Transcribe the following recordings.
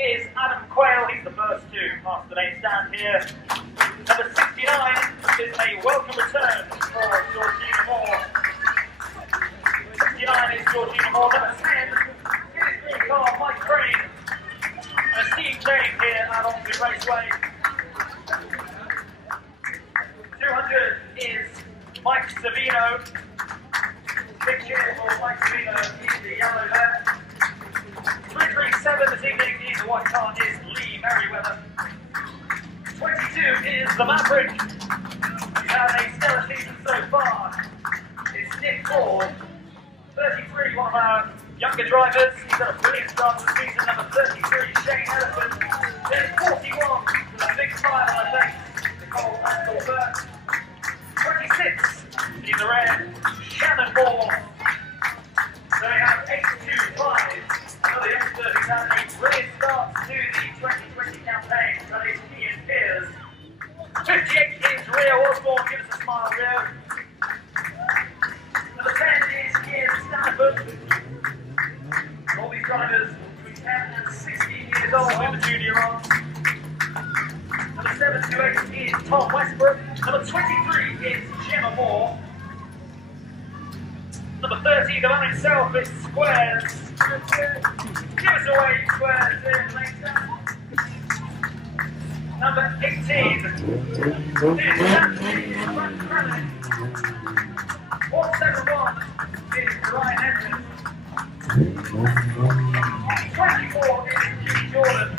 is Adam Quayle. He's the first to pass the main stand here. Number 69 is a welcome return for Georgina Moore. 69 is Georgina Moore. Number 10 is green car, Mike Crane. And a team change here at Onchan Raceway. 200 is Mike Savino. Big cheer for Mike Savino in the yellow there. 337 this evening in the white car is Lee Merriweather. 22 is the Maverick. He's had a stellar season so far. It's Nick Ford. 33, one of our younger drivers. He's had a brilliant start to the season. Number 33, Shane Ellison. Then 41, with a big smile on her face, Nicole Burt. 26 in the red, Shannon Moore. So we have 825. Another youngster who's had a brilliant start to the 2020 campaign. That is Ian Pears. 58 is Rio Osborne. Give us a smile, Rio. Number 10 is Ian Stanford. All these drivers between 10 and 16 years old in the junior rods. Number 7 to 8 is Tom Westbrook. Number 23 is Gemma Moore. Number 30, the man himself, is Squares. Give us away, Squares, here later. Number 18 is Sandy Van Krellen. 171 is Ryan Edmonds. 24 is Jimmy Jordan.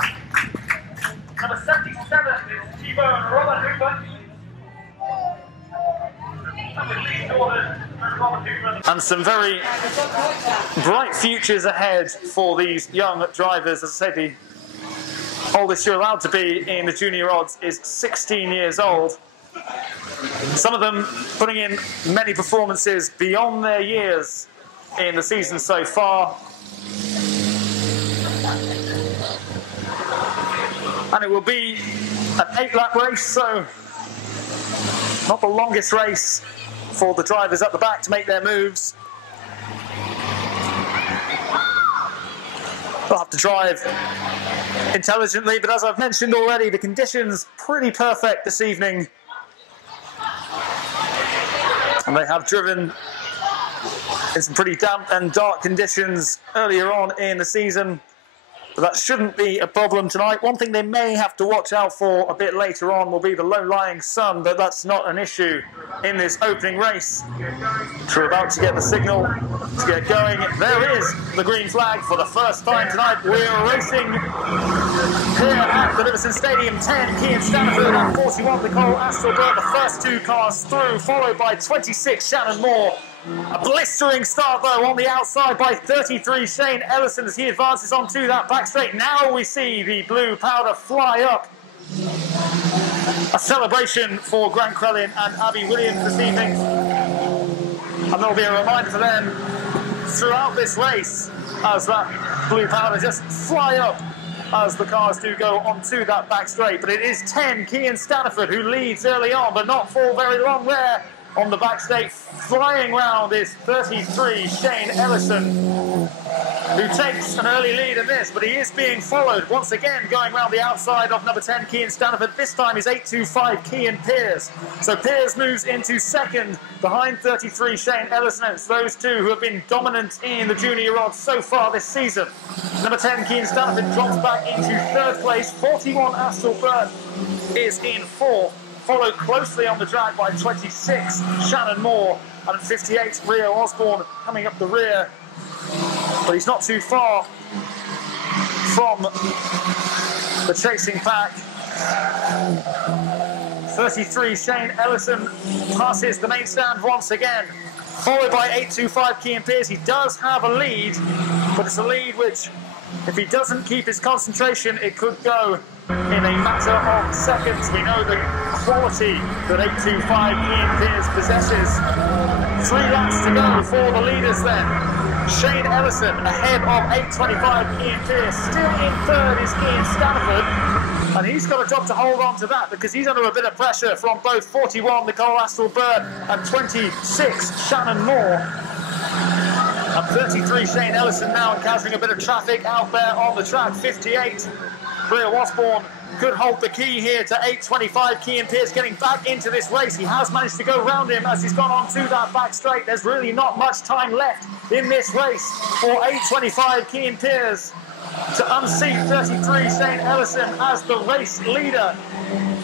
Number 77 is T-Bone Robert Hooper. Number 3 Jordan and Robert Hooper. And some very bright futures ahead for these young drivers. As I say, the oldest you're allowed to be in the junior odds is 16 years old. Some of them putting in many performances beyond their years in the season so far. And it will be an 8-lap race, so not the longest race for the drivers at the back to make their moves. They'll have to drive intelligently, but as I've mentioned already, the conditions pretty perfect this evening. And they have driven in some pretty damp and dark conditions earlier on in the season. But that shouldn't be a problem tonight. One thing they may have to watch out for a bit later on will be the low-lying sun, but that's not an issue in this opening race. We're about to get the signal to get going. There is the green flag for the first time tonight. We're racing here at the Livingston Stadium. 10, Kian Stanford, and 41, Nicole Astelbert. The first two cars through, followed by 26, Shannon Moore. A blistering start though on the outside by 33 Shane Ellison as he advances onto that back straight. Now we see the blue powder fly up. A celebration for Grant Crellin and Abby Williams this evening. And there'll be a reminder for them throughout this race as that blue powder just fly up as the cars do go onto that back straight. But it is 10 Kian Stanford who leads early on, but not for very long there. On the back straight, flying round is 33 Shane Ellison, who takes an early lead in this, but he is being followed once again going round the outside of number 10 Kian Stanford. This time is 825 Kian Pears. So Pears moves into second behind 33 Shane Ellison. It's those two who have been dominant in the junior odds so far this season. Number 10 Kian Stanford drops back into third place. 41 Astelbert is in fourth. Followed closely on the drag by 26 Shannon Moore, and 58 Rio Osborne coming up the rear, but he's not too far from the chasing pack. 33 Shane Ellison passes the main stand once again, followed by 825 Kian Pears. He does have a lead, but it's a lead which, if he doesn't keep his concentration, it could go in a matter of seconds. We know the quality that 825 Kian Pears possesses. 3 laps to go for the leaders then. Shane Ellison ahead of 825 Kian Pears. Still in third is Kian Stanford, and he's got a job to hold on to that because he's under a bit of pressure from both 41 Nicole Astelbert and 26 Shannon Moore. And And 33, Shane Ellison now encountering a bit of traffic out there on the track. 58, Bria Wasborn could hold the key here to 8.25. Cian Pearce getting back into this race. He has managed to go round him as he's gone on to that back straight. There's really not much time left in this race for 8.25 Cian Pearce to unseat 33 Shane Ellison as the race leader.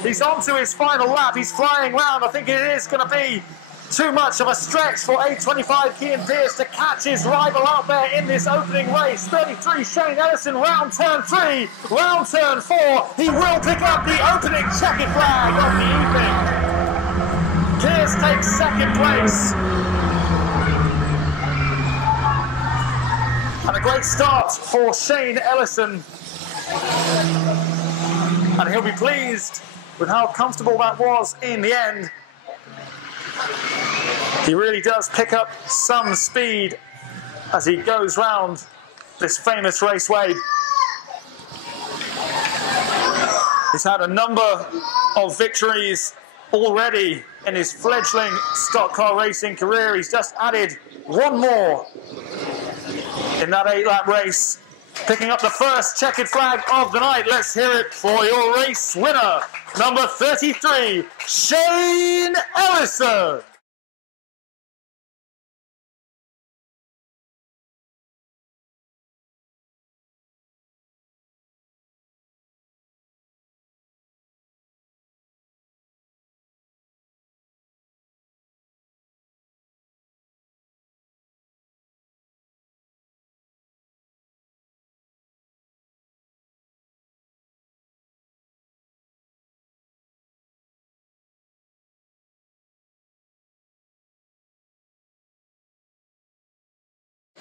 He's on to his final lap. He's flying round. I think it is going to be too much of a stretch for 8.25 Cian Pearce to catch his rival out there in this opening race. 33 Shane Ellison, round turn 3, round turn 4. He will pick up the opening checkered flag of the evening. Pearce takes second place. And a great start for Shane Ellison. And he'll be pleased with how comfortable that was in the end. He really does pick up some speed as he goes round this famous raceway. He's had a number of victories already in his fledgling stock car racing career. He's just added one more in that 8-lap race, picking up the first checkered flag of the night. Let's hear it for your race winner, number 33, Shane Ellison.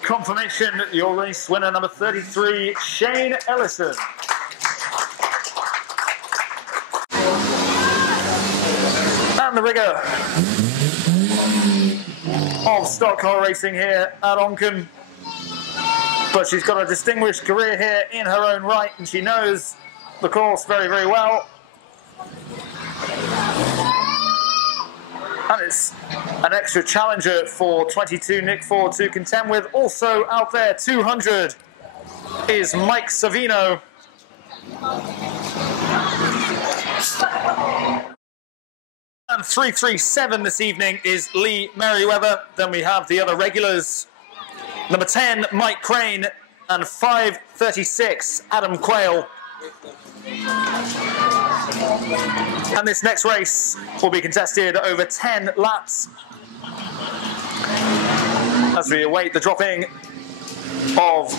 Confirmation, your race winner, number 33, Shane Ellison. And the rigger of stock car racing here at Onchan. But she's got a distinguished career here in her own right, and she knows the course very, very well. And it's an extra challenger for 22 Nick Ford to contend with. Also out there, 200, is Mike Savino. And 337 this evening is Lee Merriweather. Then we have the other regulars. Number 10, Mike Crane, and 536, Adam Quayle. And this next race will be contested over 10 laps as we await the dropping of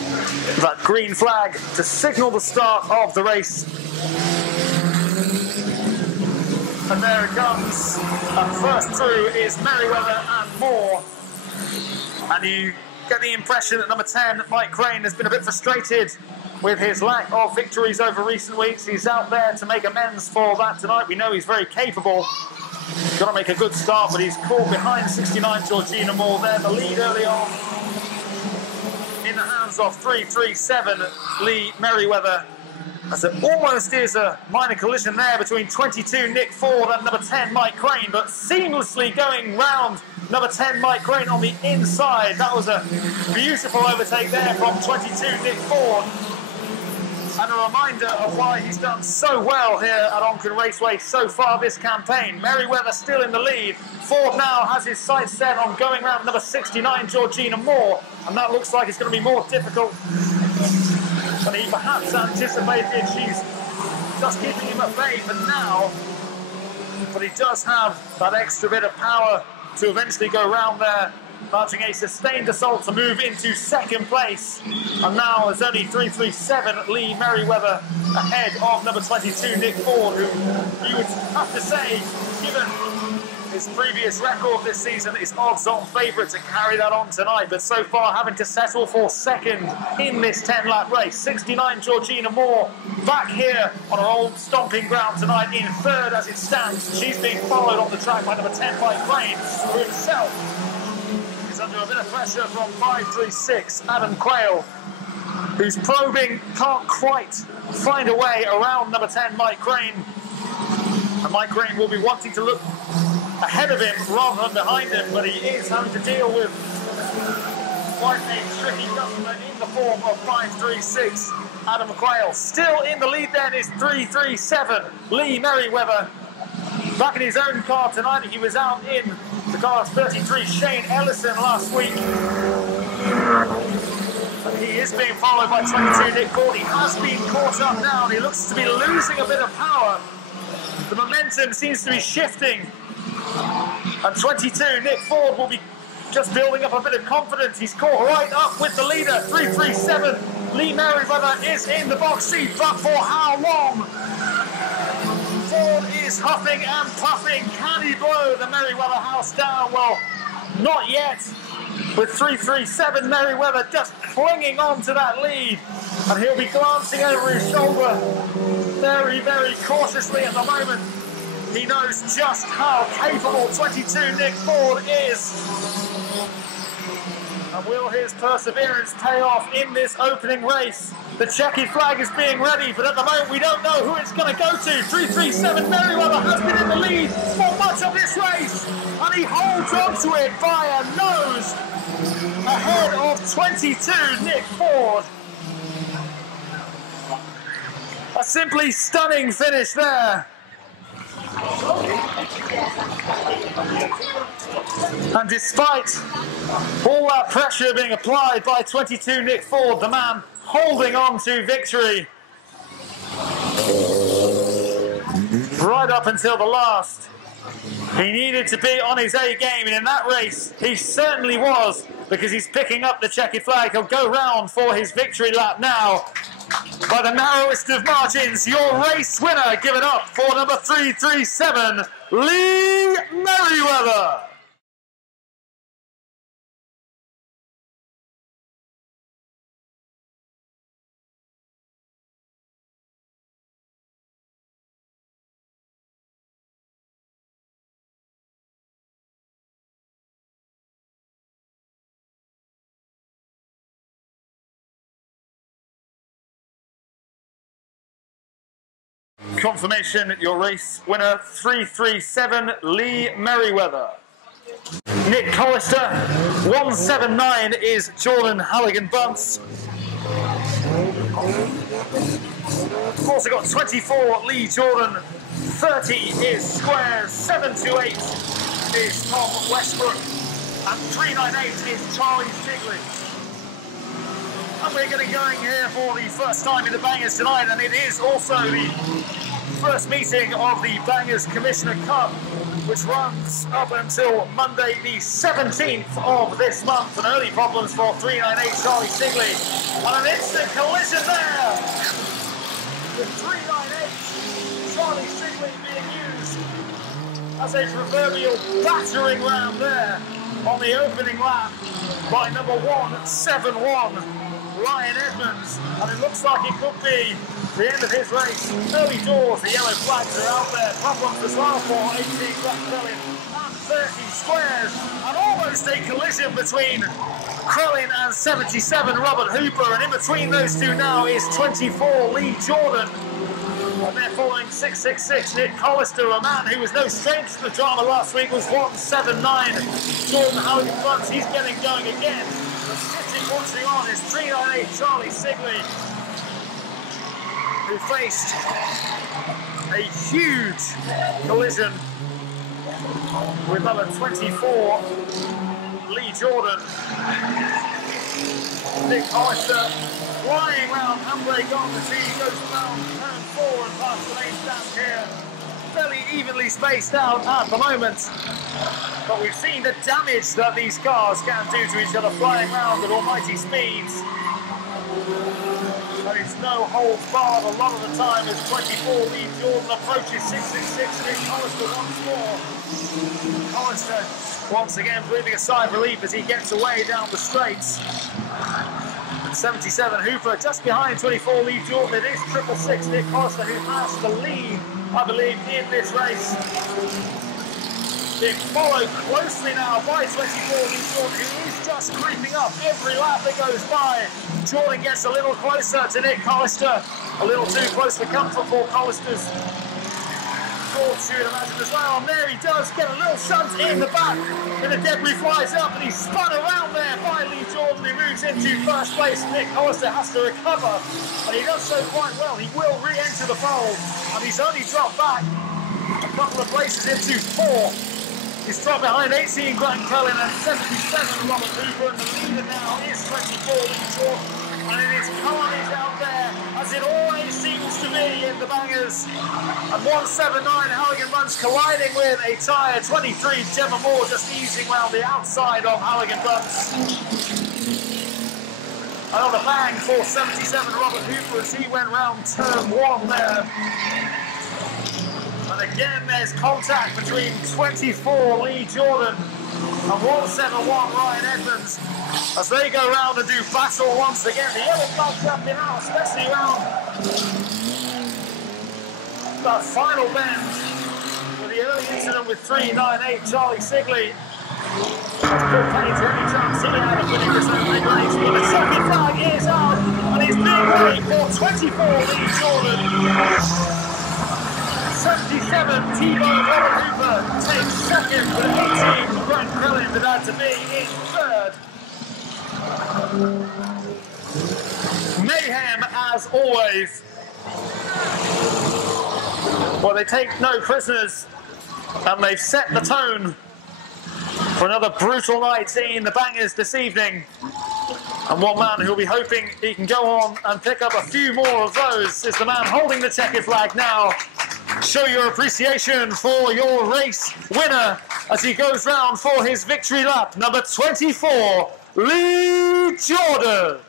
that green flag to signal the start of the race. And there it comes. And first through is Merriweather and Moore. And you get the impression that number 10, Mike Crane, has been a bit frustrated with his lack of victories over recent weeks. He's out there to make amends for that tonight. We know he's very capable. He's got to make a good start, but he's caught behind 69 Georgina Moore there. The lead early on in the hands of 337 Lee Merriweather, as it almost is a minor collision there between 22 Nick Ford and number 10 Mike Crane, but seamlessly going round number 10 Mike Crane on the inside. That was a beautiful overtake there from 22 Nick Ford. And a reminder of why he's done so well here at Onchan Raceway so far this campaign. Merriweather still in the lead. Ford now has his sights set on going round number 69, Georgina Moore. And that looks like it's going to be more difficult than he perhaps anticipated. She's just keeping him at bay for now. But he does have that extra bit of power to eventually go round there, mounting a sustained assault to move into second place. And now there's only 337 Lee Merriweather ahead of number 22 Nick Ford, who you would have to say, given his previous record this season, is odds-on favourite to carry that on tonight, but so far having to settle for second in this 10-lap race. 69 Georgina Moore back here on her old stomping ground tonight in third as it stands. She's being followed on the track by number 10 Mike Crane, who himself is under a bit of pressure from 536 Adam Quayle, who's probing, can't quite find a way around number 10 Mike Crane. And Mike Crane will be wanting to look ahead of him rather than behind him, but he is having to deal with quite a tricky customer in the form of 536 Adam Quayle. Still in the lead then is 337 Lee Merriweather. Back in his own car tonight, he was out in the car of 33 Shane Ellison last week. He is being followed by 22 Nick Ford. He has been caught up now and he looks to be losing a bit of power. The momentum seems to be shifting. And 22 Nick Ford will be just building up a bit of confidence. He's caught right up with the leader. 337 Lee Merriweather is in the box seat, but for how long? Ford is huffing and puffing. Can he blow the Merriweather house down? Well, not yet. With 337 Merriweather just clinging on to that lead. And he'll be glancing over his shoulder very, very cautiously at the moment. He knows just how capable 22 Nick Ford is. And will his perseverance pay off in this opening race? The checkered flag is being ready, but at the moment we don't know who it's going to go to. 337 Merriweather has been in the lead for much of this race, and he holds on to it by a nose ahead of 22 Nick Ford. A simply stunning finish there. And despite all that pressure being applied by 22 Nick Ford, the man holding on to victory right up until the last. He needed to be on his A game, and in that race he certainly was, because he's picking up the checkered flag. He'll go round for his victory lap now. By the narrowest of margins, your race winner, give it up for number 337, Lee Merriweather. Confirmation, your race winner, 337 Lee Merriweather. Nick Collister, 179 is Jordan Halligan-Bunce. We've also got 24 Lee Jordan, 30 is Squares, 728 is Tom Westbrook, and 398 is Charlie Stigley. And we're getting going here for the first time in the Bangers tonight, and it is also the first meeting of the Bangers Commissioner Cup, which runs up until Monday the 17th of this month. And early problems for 398 Charlie Stigley, and an instant collision there with 398 Charlie Stigley being used as a proverbial battering ram there on the opening lap by number 171 Ryan Edmonds, and it looks like it could be the end of his race. Early doors, the yellow flags are out there. Problems as well for 18 Black Crellin and 30 Squares, and almost a collision between Crellin and 77 Robert Hooper, and in between those two now is 24 Lee Jordan. And they're following 666 Nick Collister, a man who was no stranger to the drama last week, was 179 Jordan Halligan-Bunce. He's getting going again. Watching on is 398 Charlie Stigley, who faced a huge collision with number 24 Lee Jordan. Nick Collister flying round handbrake on as he goes around turn 4 and past the main stand here. Fairly evenly spaced out at the moment. But we've seen the damage that these cars can do to each other flying around at almighty speeds. But it's no holds barred a lot of the time as 24 Lee Jordan approaches 666 Nick Collister once more. Collister once again breathing a sigh of relief as he gets away down the straights. And 77 Hooper just behind 24 Lee Jordan. It is 666 Nick Collister who has the lead, I believe, in this race. Being followed closely now by 24 Lee Jordan, who is just creeping up every lap that goes by. Jordan gets a little closer to Nick Collister, a little too close for comfort for Collister's exhaust, you would imagine as well. And there he does get a little shunt in the back, and the debris flies up, and he's spun around there by Lee Jordan, who moves into first place. Nick Hollister has to recover, and he does so quite well. He will re-enter the fold, and he's only dropped back a couple of places into 4. He's dropped behind 18 Grant Cullen and 77 Robert Hooper, and the leader now is 24 Lee Jordan. And it is carnage out there, as it always seems to be in the bangers. And 179 Halligan Bunce colliding with a tyre 23 Gemma Moore, just easing round the outside of Halligan Bunce. Another bang for 77 Robert Hooper as he went round turn 1 there. And again, there's contact between 24 Lee Jordan and 171 Ryan Edmonds as they go round and do battle once again. The yellow flags have been out, especially around that final bend with the early incident with 398 Charlie Sigley. That's Paul Penny to any chance he had of winning this opening race. But the second flag is out, and it's big way for 24 Lee Jordan. 77 T-Bone Robert Hooper takes second, with 18 Grant Cullen with that to be in third. Mayhem as always. Well, they take no prisoners, and they've set the tone for another brutal night in the bangers this evening. And one man who'll be hoping he can go on and pick up a few more of those is the man holding the checkered flag now. Show your appreciation for your race winner as he goes round for his victory lap. Number 24, Lee Jordan.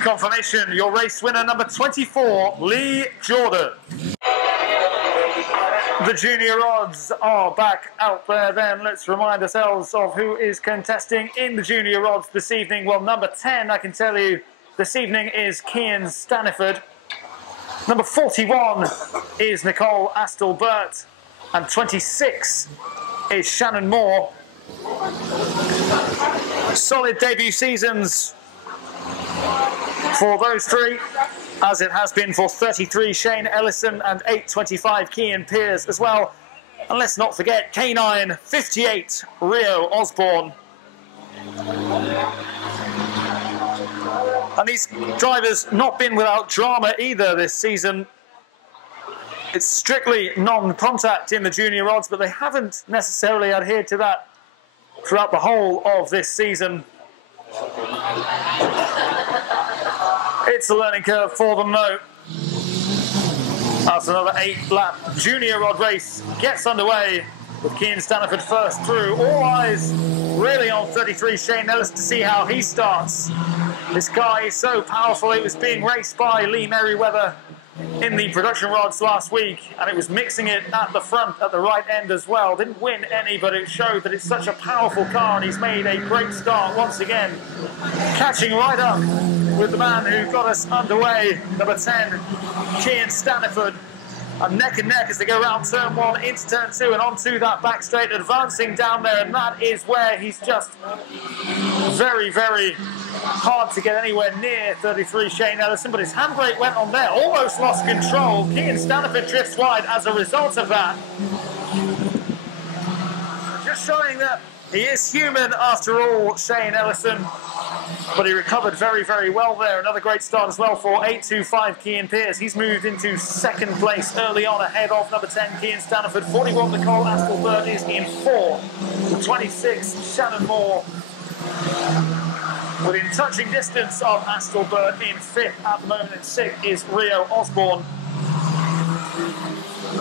Confirmation, your race winner, number 24, Lee Jordan. The junior odds are back out there then. Let's remind ourselves of who is contesting in the junior odds this evening. Well, number 10, I can tell you, this evening is Cian Staniford. Number 41 is Nicole Astle-Burt. And 26 is Shannon Moore. Solid debut seasons for those three, as it has been for 33 Shane Ellison and 825 Cian Pearce as well. And let's not forget K9 58 Rio Osborne. And these drivers not been without drama either this season. It's strictly non-contact in the junior odds, but they haven't necessarily adhered to that throughout the whole of this season. It's a learning curve for them though. That's another 8-lap junior rod race gets underway with Cian Staniford first through. All eyes really on 33 Shane Ellis to see how he starts. This car is so powerful. It was being raced by Lee Merriweather in the production rods last week, and it was mixing it at the front at the right end as well. Didn't win any, but it showed that it's such a powerful car, and he's made a great start once again, catching right up with the man who got us underway, number 10, Cian Staniford. And neck and neck as they go around turn 1 into turn 2 and onto that back straight, advancing down there, and that is where he's just very, very hard to get anywhere near 33 Shane Ellison, but his handbrake went on there, almost lost control. Cian Staniford drifts wide as a result of that. Just showing that he is human after all, Shane Ellison. But he recovered very, very well there. Another great start as well for 825 Cian Pearce. He's moved into second place early on ahead of number 10 Cian Staniford. 41 Nicole Astle-Burt is in 4. The 26 Shannon Moore within touching distance of Astle-Burt in 5th at the moment. In 6th is Rio Osborne.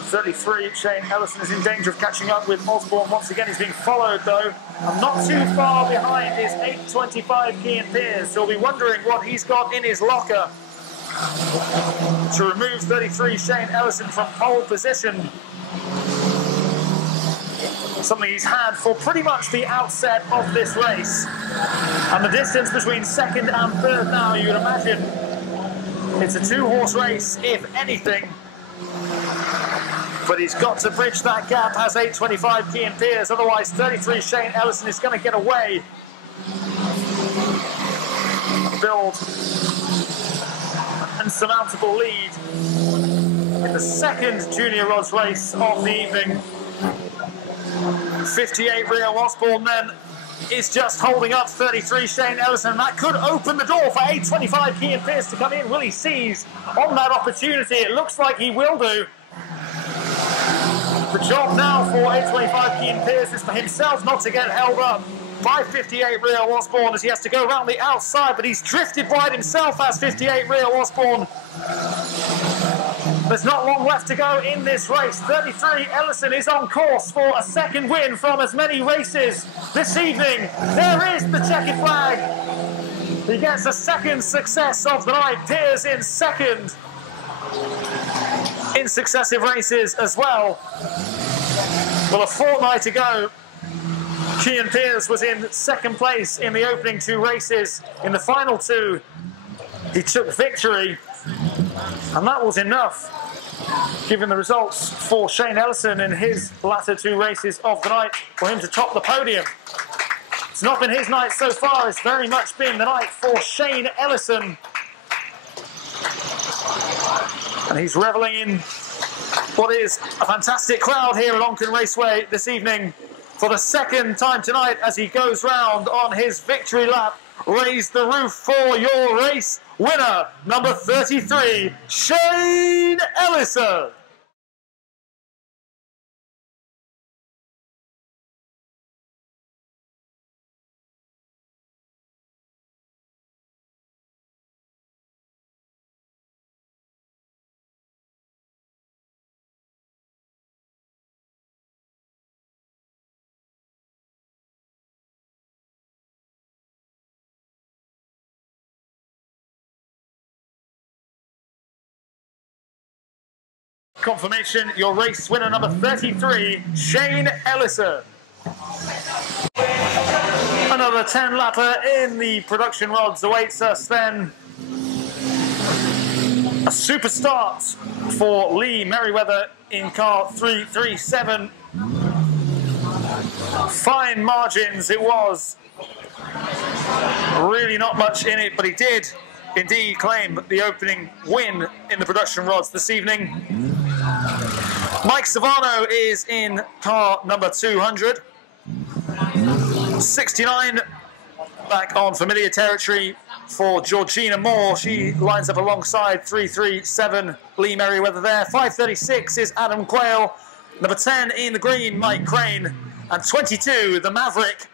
33 Shane Ellison is in danger of catching up with Osborne once again. He's being followed though, and not too far behind is 825 Cian Pearce. He'll be wondering what he's got in his locker to remove 33 Shane Ellison from pole position. Something he's had for pretty much the outset of this race. And the distance between second and third now, you'd imagine, it's a two-horse race, if anything. But he's got to bridge that gap as 8.25 Cian Pearce, otherwise 33 Shane Ellison is going to get away. Build an insurmountable lead in the second junior rods race of the evening. 58 Rio Osborne then is just holding up 33 Shane Ellison, and that could open the door for 8.25 Cian Pearce to come in. Will he seize on that opportunity? It looks like he will do. The job now for 8.25 Cian Pearce is for himself not to get held up by 58 Rio Osborne as he has to go around the outside, but he's drifted wide himself as 58 Rio Osborne. There's not long left to go in this race. 33 Ellison is on course for a second win from as many races this evening. There is the checkered flag. He gets a second success of the night. Pearce in second in successive races as well. Well, a fortnight ago, Cian Pearce was in second place in the opening two races. In the final two, he took victory, and that was enough, given the results for Shane Ellison in his latter two races of the night, for him to top the podium. It's not been his night so far, it's very much been the night for Shane Ellison. And he's revelling in what is a fantastic crowd here at Onchan Raceway this evening for the second time tonight as he goes round on his victory lap. Raise the roof for your race winner, number 33, Shane Ellison. Confirmation, your race winner number 33, Shane Ellison. Another 10-lapper in the production rods awaits us then. A super start for Lee Merriweather in car 337. Fine margins it was. Really not much in it, but he did indeed claim the opening win in the production rods this evening. Mike Savano is in car number 200. 69 back on familiar territory for Georgina Moore. She lines up alongside 337 Lee Merriweather there. 536 is Adam Quayle. Number 10 in the green, Mike Crane. And 22, the Maverick.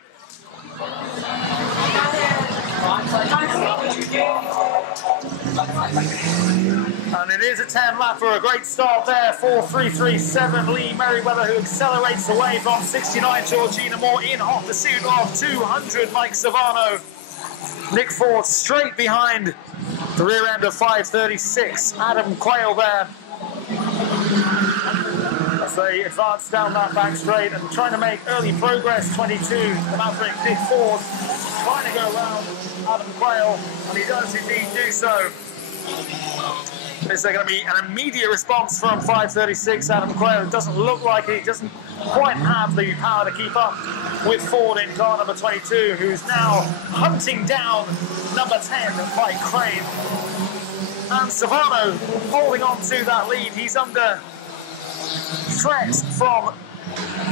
And it is a 10-lapper, a great start there for 337 Lee Merriweather, who accelerates away from 69 Georgina Moore in hot pursuit of 200 Mike Savano. Nick Ford straight behind the rear end of 536, Adam Quayle there. As they advance down that back straight and trying to make early progress, 22, the Maverick, Nick Ford, trying to go around Adam Quayle, and he does indeed do so. Is there going to be an immediate response from 536 Adam Quayle? It doesn't look like it. He doesn't quite have the power to keep up with Ford in car number 22, who's now hunting down number 10, Mike Crane. And Savano holding on to that lead. He's under threat from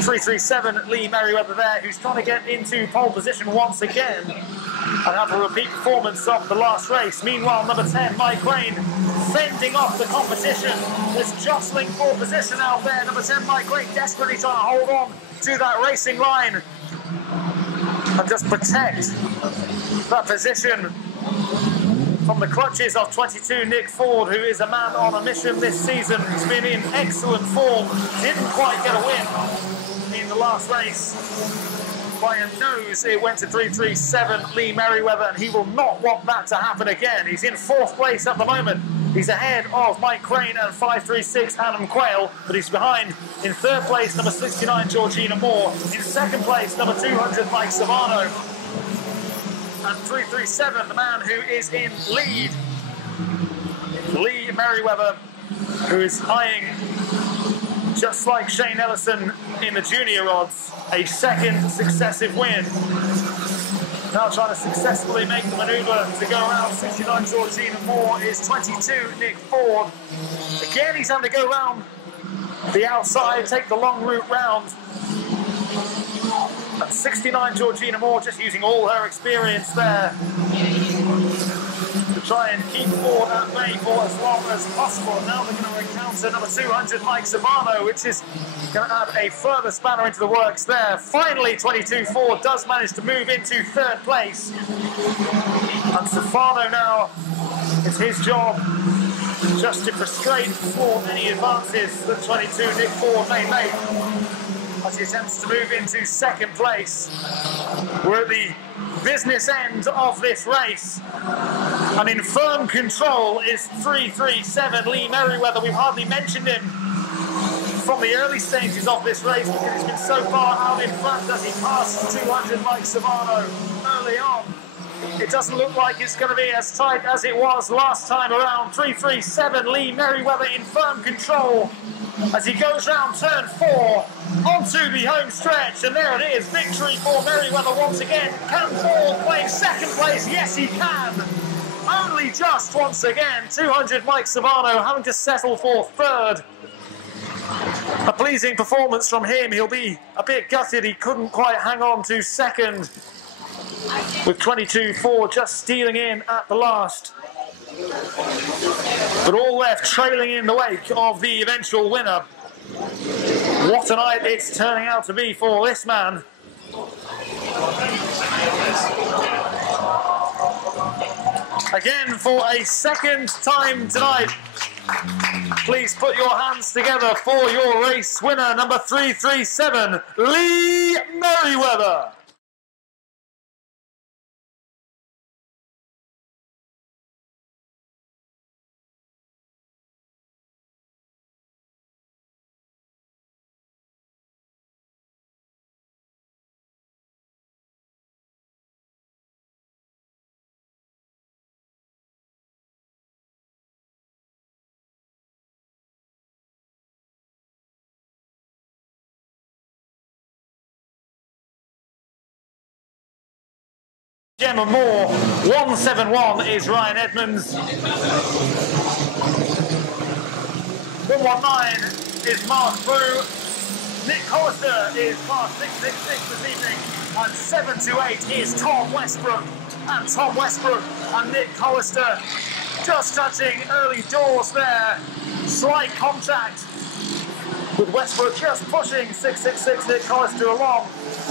337 Lee Merriweather there, who's trying to get into pole position once again and have a repeat performance of the last race. Meanwhile, number 10, Mike Crane, fending off the competition. There's jostling for position out there. Number 10, Mike Crane, desperately trying to hold on to that racing line and just protect that position from the clutches of 22 Nick Ford, who is a man on a mission this season. He's been in excellent form. Didn't quite get a win in the last race. By a nose, it went to 337 Lee Merriweather, and he will not want that to happen again. He's in fourth place at the moment. He's ahead of Mike Crane and 536 Adam Quayle, but he's behind in third place number 69 Georgina Moore, in second place number 200 Mike Savano, and 337 the man who is in lead, Lee Merriweather, who is eyeing, just like Shane Ellison in the junior odds, a second successive win. Now trying to successfully make the manoeuvre to go around 69 Georgina Moore is 22 Nick Ford. Again, he's having to go round the outside, take the long route round. And 69 Georgina Moore just using all her experience there to try and keep Ford at bay for as long as possible. And now they're going to encounter number 200 Mike Savano, which is going to add a further spanner into the works there. Finally, 22 Ford does manage to move into third place. And Savano now, it's his job just to frustrate for any advances that 22 Nick Ford may make as he attempts to move into second place. We're at the business end of this race, and in firm control is 337 Lee Merriweather. We've hardly mentioned him from the early stages of this race because he's been so far out in front as he passed 200 Mike Savano early on. It doesn't look like it's going to be as tight as it was last time around. 337 Lee Merriweather in firm control as he goes round turn 4 onto the home stretch, and there it is, victory for Merriweather once again. Can Ford claim second place? Yes, he can. Only just once again. 200 Mike Savano having to settle for third. A pleasing performance from him. He'll be a bit gutted he couldn't quite hang on to second, with 22 Ford just stealing in at the last. But all left trailing in the wake of the eventual winner. What a night it's turning out to be for this man. Again, for a second time tonight, please put your hands together for your race winner, number 337, Lee Merriweather. Gemma Moore, 171 is Ryan Edmonds. 119 is Mark Brew. Nick Hollister is class 666 this evening. And 728 is Tom Westbrook. And Tom Westbrook and Nick Hollister just touching early doors there. Slight contact with Westbrook just pushing 666 Nick Hollister along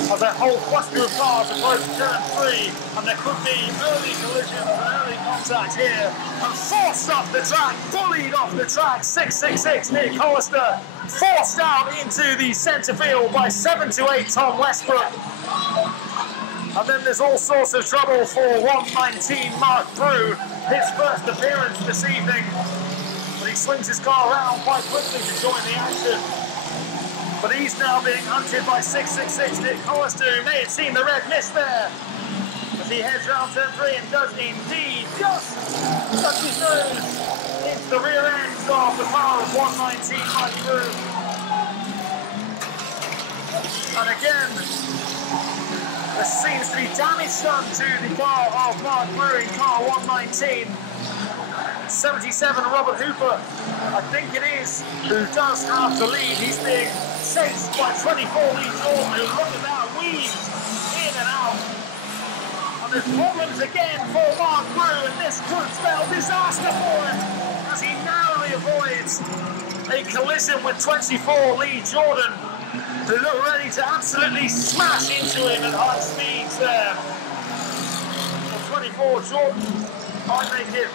as a whole cluster of cars approach turn 3, and there could be early collisions and early contact here, and forced off the track, bullied off the track, 666 Nick Hollister, forced out into the centre field by 728 Tom Westbrook. And then there's all sorts of trouble for 119 Mark Brew, his first appearance this evening, but he swings his car around quite quickly to join the action. But he's now being hunted by 666 Nick Hollister, who may have seen the red mist there as he heads round turn 3 and does indeed just touch his nose into the rear end of the car of 119 Mike Brew. And again, there seems to be damage done to the car of Mark Brew in car 119. 77 Robert Hooper, I think it is, who does have the lead. He's being chased by 24 Lee Jordan, who look at that, weaves in and out. And there's problems again for Mark Brew, and this could spell disaster for him as he narrowly avoids a collision with 24 Lee Jordan, who look ready to absolutely smash into him at high speeds there. Well, 24 Jordan might make it.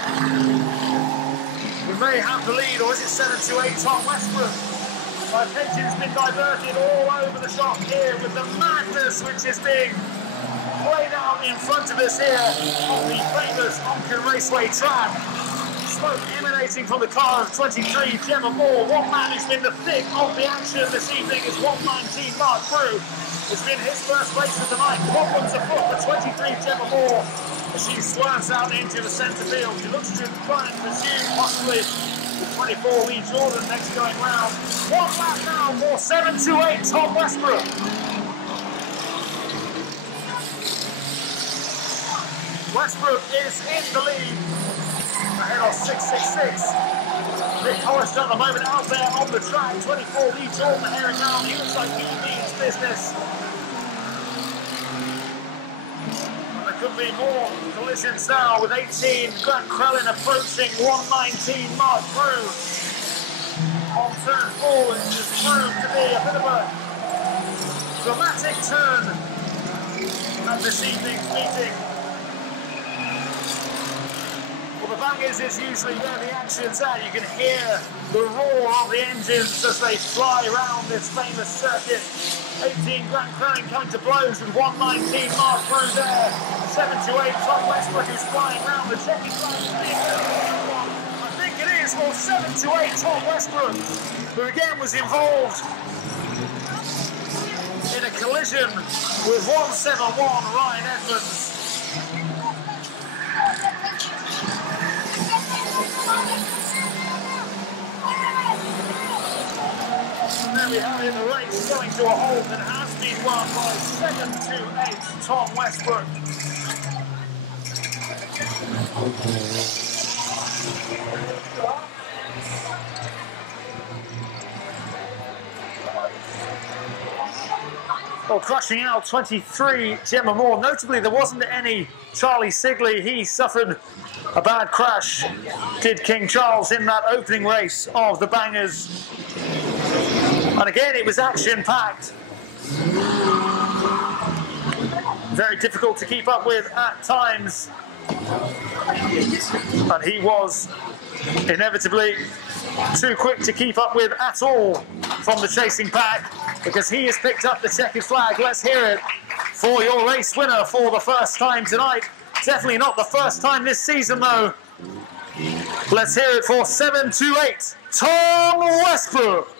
We may have the lead, or is it 728 Tom Westbrook? My attention's been diverted all over the shop here with the madness which is being played out in front of us here on the famous Onchan Raceway track. smoke emanating from the car of 23 Gemma Moore. One man who's been the thick of the action this evening is 119 Mark Brew. It's been his first race of the night. Problems afoot for 23 Gemma Moore as she swerves out into the centre field. She looks to try and pursue possibly the 24 Lee Jordan next going round. One lap now for 728 Tom Westbrook. Westbrook is in the lead, ahead of 666. Nick Hollis at the moment out there on the track. 24 Lee Jordan herring down. He looks like he means business. And there could be more collisions now with 18 Grant Crellin approaching 119 Mark Brew. On turn 4, it has proved to be a bit of a dramatic turn at this evening's meeting. The Bangers is usually where the action's at. You can hear the roar of the engines as they fly around this famous circuit. 18 Grant Crellin coming to blows with 119 Mark Brew there. 728 Tom Westbrook who's flying around the checkered flag. I think it is for 728 Tom Westbrook, who again was involved in a collision with 171 Ryan Edmonds. And there we have it, the race going to a halt and has been won by 728 Tom Westbrook. Well, crushing out 23 Gemma Moore. Notably, there wasn't any Charlie Sigley. He suffered a bad crash, did King Charles, in that opening race of the Bangers. And again, it was action-packed. Very difficult to keep up with at times. And he was inevitably too quick to keep up with at all from the chasing pack, because he has picked up the checkered flag. Let's hear it for your race winner for the first time tonight. Definitely not the first time this season, though. Let's hear it for 728 Tom Westbrook.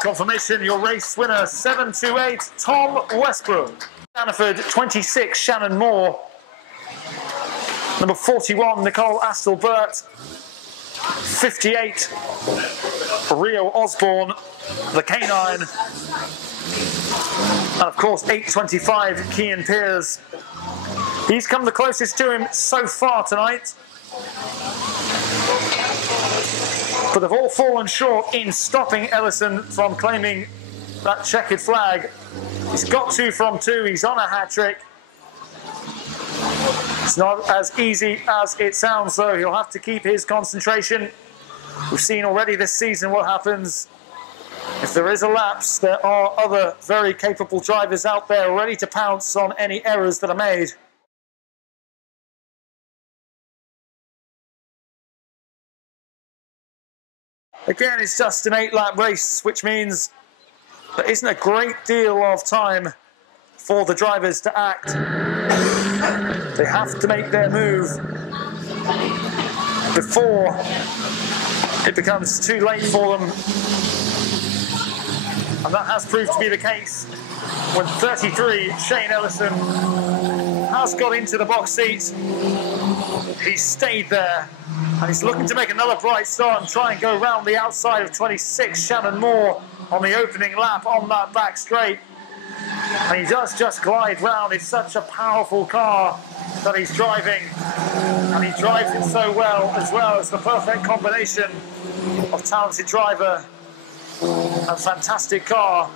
Confirmation, your race winner, 728 Tom Westbrook. Hannaford, 26 Shannon Moore. Number 41 Nicole Astelbert. 58 Rio Osborne, the Canine. And of course 825 Kean Pears. He's come the closest to him so far tonight. But they've all fallen short in stopping Ellison from claiming that checkered flag. He's got 2 from 2, he's on a hat-trick. It's not as easy as it sounds, though. He'll have to keep his concentration. We've seen already this season what happens if there is a lapse. There are other very capable drivers out there ready to pounce on any errors that are made. Again, it's just an 8-lap race, which means there isn't a great deal of time for the drivers to act. They have to make their move before it becomes too late for them. And that has proved to be the case when 33 Shane Ellison has got into the box seat. He's stayed there. And he's looking to make another bright start and try and go round the outside of 26 Shannon Moore on the opening lap on that back straight. And he does just glide round. It's such a powerful car that he's driving. And he drives it so well as the perfect combination of talented driver A fantastic car,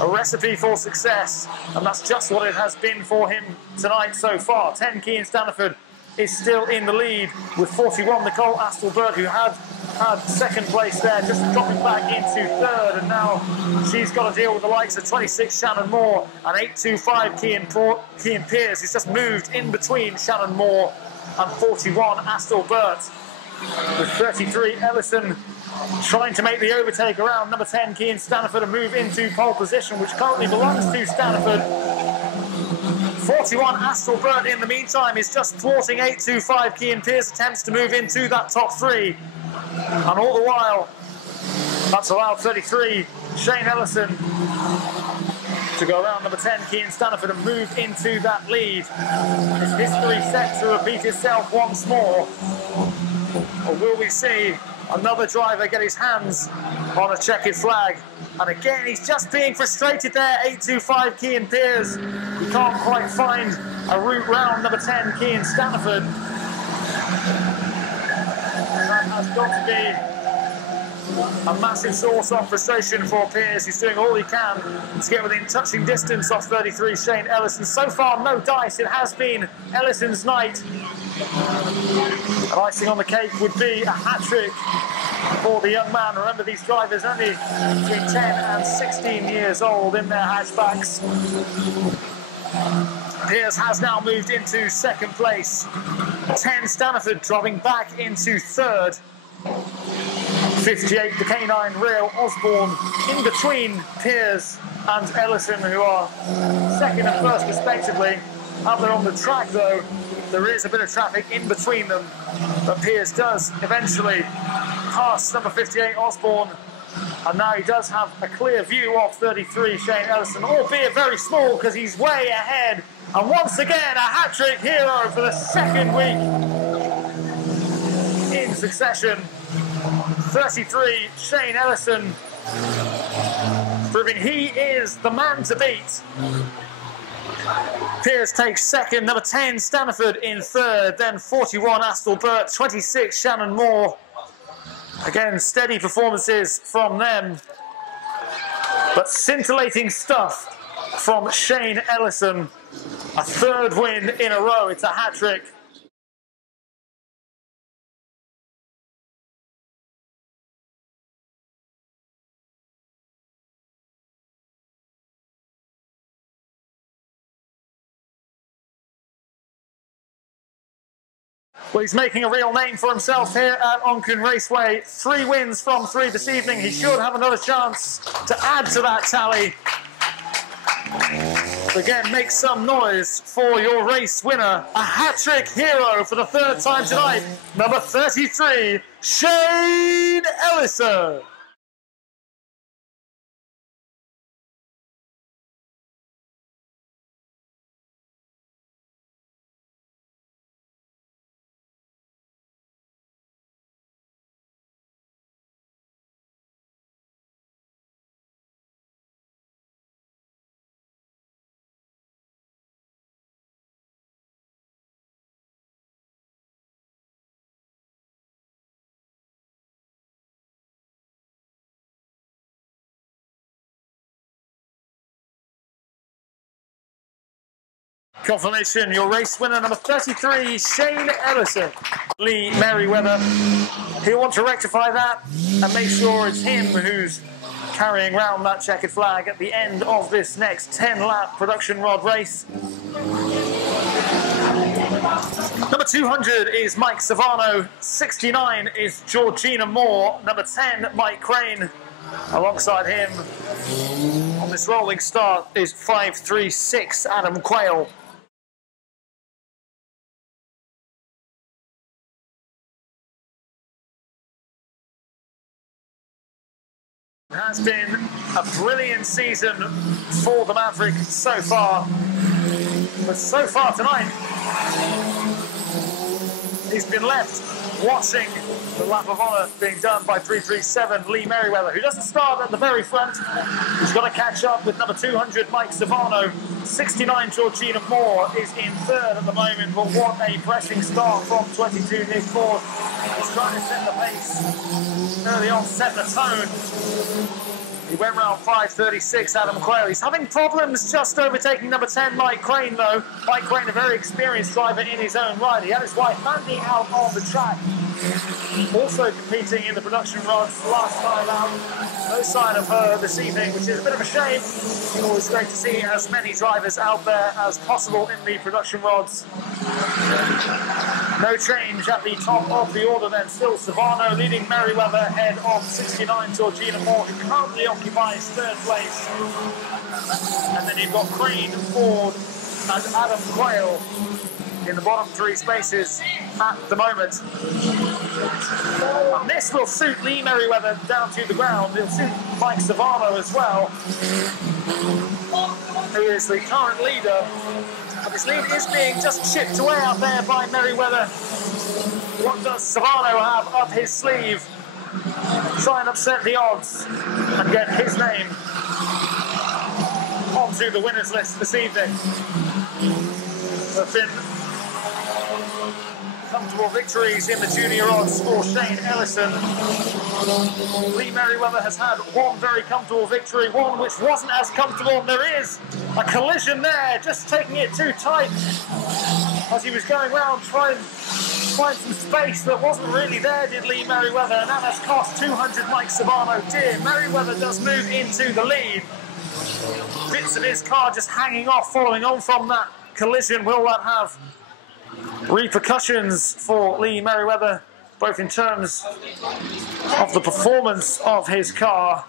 a recipe for success, and that's just what it has been for him tonight so far. 10 Cian Staniford is still in the lead with 41 Nicole Astelbert, who had second place there, just dropping back into third, and now she's got to deal with the likes of 26 Shannon Moore and 825 Cian Pearce, who's just moved in between Shannon Moore and 41 Astelbert. With 33 Ellison trying to make the overtake around number 10 Cian Staniford and move into pole position, which currently belongs to Staniford. 41 Astelbert in the meantime is just thwarting 825 Cian Pearce attempts to move into that top three, and all the while that's allowed 33 Shane Ellison to go around number 10 Cian Staniford and move into that lead. Is history set to repeat itself once more, or will we see another driver get his hands on a checkered flag? And again, he's just being frustrated there, 825 Cian Pearce. He can't quite find a route round number 10 Cian Staniford. That has got to be a massive source of frustration for Pearce. He's doing all he can to get within touching distance of 33 Shane Ellison. So far, no dice. It has been Ellison's night. And icing on the cake would be a hat-trick for the young man. Remember, these drivers only between 10 and 16 years old in their hatchbacks. Pearce has now moved into second place. 10 Staniford dropping back into third. 58 the K9 Real Osborne in between Pearce and Ellison, who are second and first respectively. Out there on the track though, there is a bit of traffic in between them, but Pearce does eventually pass number 58 Osborne, and now he does have a clear view of 33 Shane Ellison, albeit very small because he's way ahead. And once again, a hat-trick hero for the second week in succession. 33 Shane Ellison, proving he is the man to beat. Pearce takes second, number 10 Staniford in third, then 41 Astelbert, 26 Shannon Moore. Again, steady performances from them, but scintillating stuff from Shane Ellison. A third win in a row, it's a hat-trick. Well, he's making a real name for himself here at Onchan Raceway. 3 wins from 3 this evening. He should have another chance to add to that tally. Again, make some noise for your race winner. A hat-trick hero for the third time tonight. Number 33, Shane Ellison. Confirmation, your race winner, number 33, Shane Ellison. Lee Merriweather, he'll want to rectify that and make sure it's him who's carrying around that checkered flag at the end of this next 10-lap production rod race. Number 200 is Mike Savano, 69 is Georgina Moore, number 10, Mike Crane. Alongside him on this rolling start is 536 Adam Quayle. It has been a brilliant season for the Maverick so far, but so far tonight he's been left watching the lap of honour being done by 337 Lee Merriweather, who doesn't start at the very front. He's got to catch up with number 200 Mike Savano. 69 Georgina Moore is in third at the moment, but what a pressing start from 22 Nick Ford. He's trying to set the pace early on, set the tone. He went round 5.36, Adam Quayle. He's having problems just overtaking number 10, Mike Crane, though. Mike Crane, a very experienced driver in his own right. He had his wife Mandy out on the track, also competing in the production rods last time out. No sign of her this evening, which is a bit of a shame. Always great to see as many drivers out there as possible in the production rods. No change at the top of the order then. Still Savano leading Merriweather ahead of 69 Georgina Moore, who currently occupies third place. And then you've got Crane, Ford and Adam Quayle in the bottom three spaces at the moment. And this will suit Lee Merriweather down to the ground. It'll suit Mike Savano as well, who is the current leader. But this lead is being just chipped away out there by Merriweather. What does Savano have up his sleeve? Try and upset the odds and get his name onto the winners list this evening. There have been comfortable victories in the junior odds for Shane Ellison. Lee Merriweather has had one very comfortable victory, one which wasn't as comfortable, and there is a collision there, just taking it too tight as he was going round trying to find some space that wasn't really there, did Lee Merriweather, and that has cost 200 Mike Savano dear. Merriweather does move into the lead. Bits of his car just hanging off, following on from that collision. Will that have repercussions for Lee Merriweather, both in terms of the performance of his car?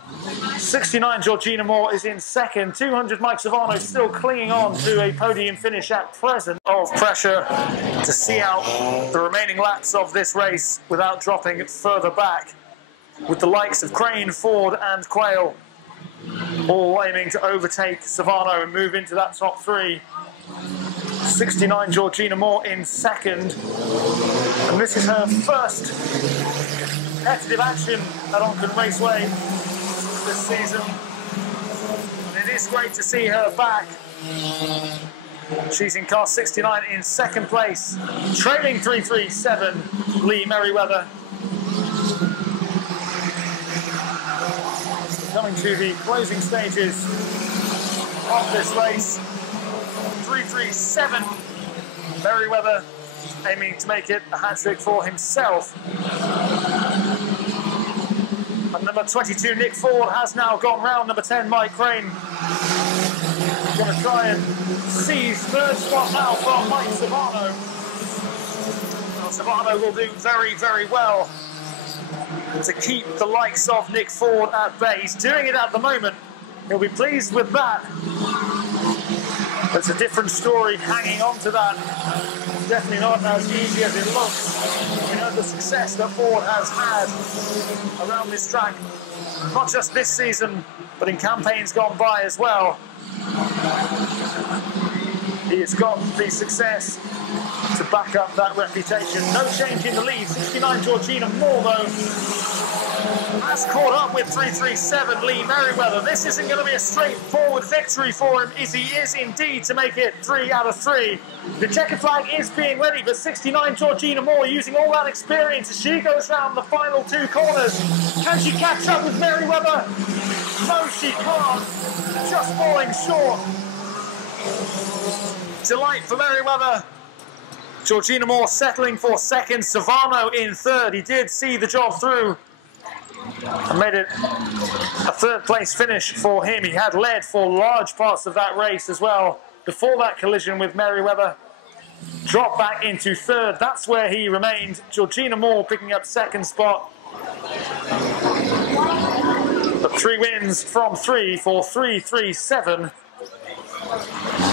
69 Georgina Moore is in second. 200 Mike Savano still clinging on to a podium finish at present. Of pressure to see out the remaining laps of this race without dropping further back, with the likes of Crane, Ford and Quayle all aiming to overtake Savano and move into that top three. 69 Georgina Moore in second, and this is her first competitive action at Onchan Raceway this season, and it is great to see her back. She's in car 69 in second place, trailing 337 Lee Merriweather. Coming to the closing stages of this race. 337 Merriweather aiming to make it a hat-trick for himself. And number 22 Nick Ford has now gone round number 10 Mike Crane. Going to try and seize third spot now from Mike Savano. Well, Savano will do very, very well to keep the likes of Nick Ford at bay. He's doing it at the moment. He'll be pleased with that. But it's a different story hanging on to that. Definitely not as easy as it looks. We know the success that Ford has had around this track, not just this season, but in campaigns gone by as well. He has got the success to back up that reputation. No change in the lead. 69 Georgina Moore, though, has caught up with 337 Lee Merriweather. This isn't going to be a straightforward victory for him, as he is indeed to make it 3 out of 3. The checkered flag is being ready, but 69 Georgina Moore using all that experience as she goes round the final two corners. Can she catch up with Merriweather? No, she can't. Just falling short. Delight for Merriweather. Georgina Moore settling for second. Savano in third. He did see the job through and made it a third place finish for him. He had led for large parts of that race as well before that collision with Merriweather. Dropped back into third. That's where he remained. Georgina Moore picking up second spot. But 3 wins from 3 for 337.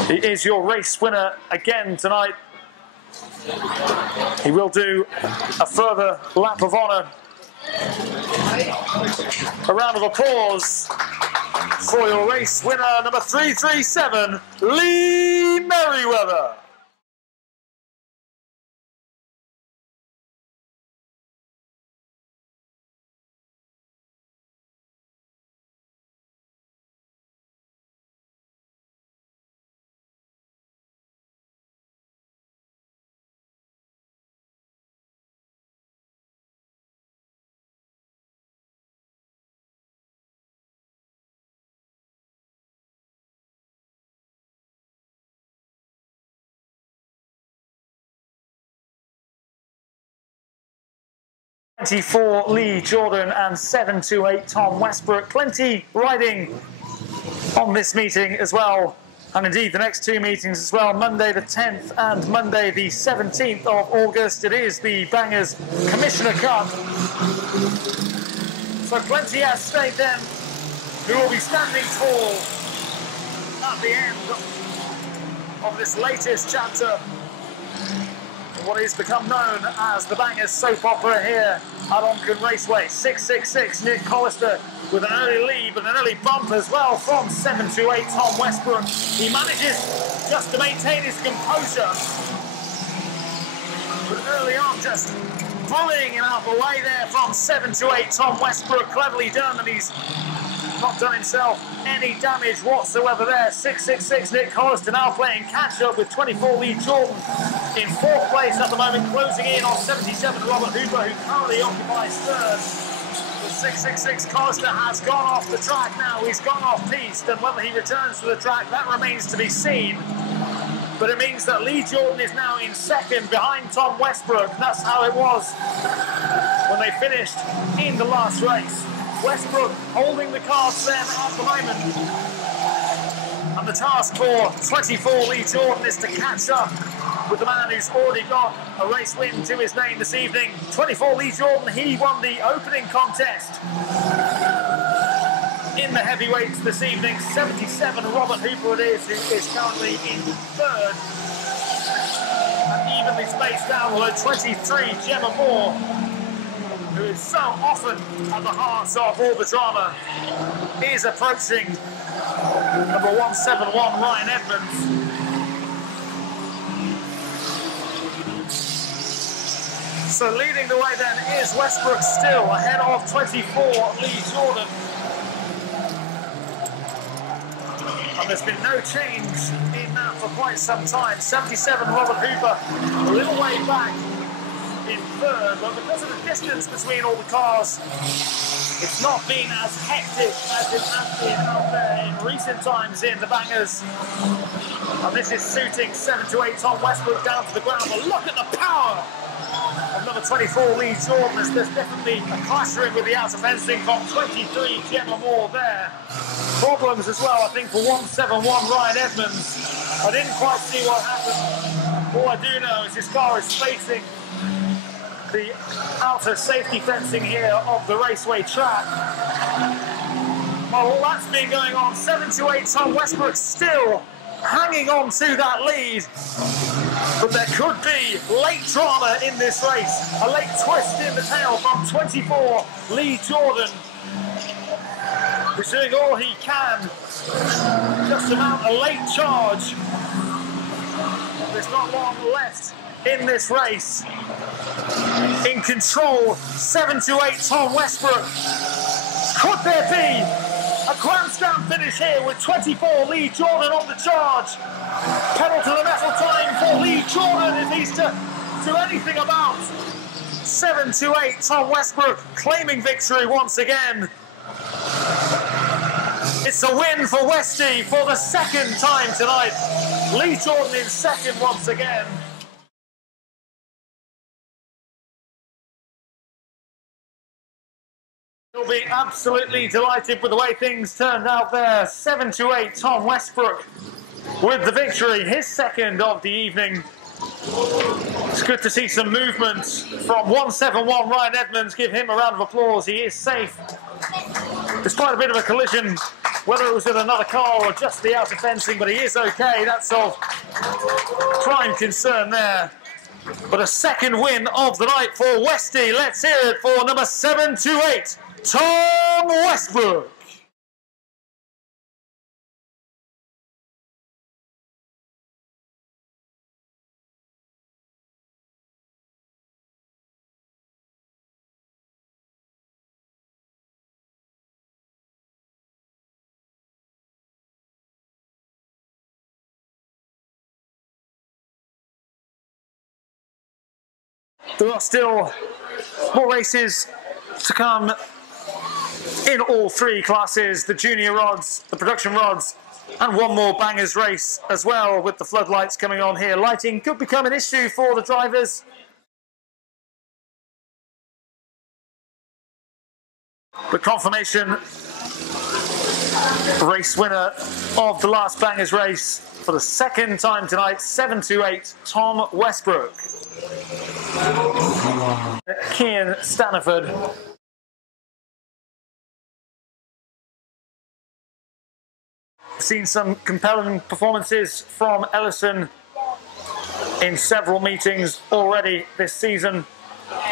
He is your race winner again tonight. He will do a further lap of honour. A round of applause for your race winner, number 337, Lee Merriweather. 24 Lee Jordan and 728 Tom Westbrook. Plenty riding on this meeting as well, and indeed the next two meetings as well, Monday the 10th and Monday the 17th of August. It is the Bangers Commissioner Cup, so plenty at stake then, who will be standing tall at the end of this latest chapter, what has become known as the Bangers soap opera here at Onchan Raceway. 666 Nick Collister with an early lead, but an early bump as well from 728 Tom Westbrook. He manages just to maintain his composure, but early on just bullying him out of the way there from 728 Tom Westbrook. Cleverly done, and he's not done himself any damage whatsoever there. 666 Nick Collister now playing catch up with 24 Lee Jordan in fourth place at the moment, closing in on 77 Robert Hooper, who currently occupies third. But 666 Collister has gone off the track now. He's gone off piste, and whether he returns to the track, that remains to be seen. But it means that Lee Jordan is now in second behind Tom Westbrook. That's how it was when they finished in the last race. Westbrook holding the cards then at the moment. And the task for 24 Lee Jordan is to catch up with the man who's already got a race win to his name this evening. 24 Lee Jordan, he won the opening contest in the heavyweights this evening. 77 Robert Hooper it is, who is currently in third. And evenly spaced out, although 23 Gemma Moore, who is so often at the heart of all the drama, is approaching number 171 Ryan Edmonds. So leading the way then is Westbrook, still ahead of 24 Lee Jordan. And there's been no change in that for quite some time. 77 Robert Hooper, a little way back in third, but because of the distance between all the cars, it's not been as hectic as it has been out there in recent times in the Bangers. And this is suiting 728 Tom Westbrook down to the ground. But look at the power of number 24 Lee Jordan. There's definitely a clashing with the outer fencing from 23 Gemma Moore there. Problems as well, I think, for 171 Ryan Edmonds. I didn't quite see what happened. All I do know is his car is facing the outer safety fencing here of the raceway track. Well, all that's been going on. 728 Tom Westbrook still hanging on to that lead. But there could be late drama in this race. A late twist in the tail from 24 Lee Jordan, who's doing all he can just to mount a late charge. There's not long left in this race. In control, 728 Tom Westbrook. Could there be a grandstand finish here with 24 Lee Jordan on the charge? Pedal to the metal time for Lee Jordan if he's to do anything about 728 Tom Westbrook claiming victory once again. It's a win for Westy for the second time tonight. Lee Jordan in second once again. He'll be absolutely delighted with the way things turned out there. 728 Tom Westbrook with the victory, his second of the evening. It's good to see some movement from 171 Ryan Edmonds. Give him a round of applause. He is safe, despite a bit of a collision, whether it was with another car or just the outer fencing, but he is okay. That's of prime concern there. But a second win of the night for Westy. Let's hear it for number 728, Tom Westbrook. There are still more races to come in all three classes, the junior rods, the production rods, and one more Bangers race as well, with the floodlights coming on here. Lighting could become an issue for the drivers. But confirmation, race winner of the last Bangers race for the second time tonight, 7-8, Tom Westbrook. Cian Staniford. Seen some compelling performances from Ellison in several meetings already this season.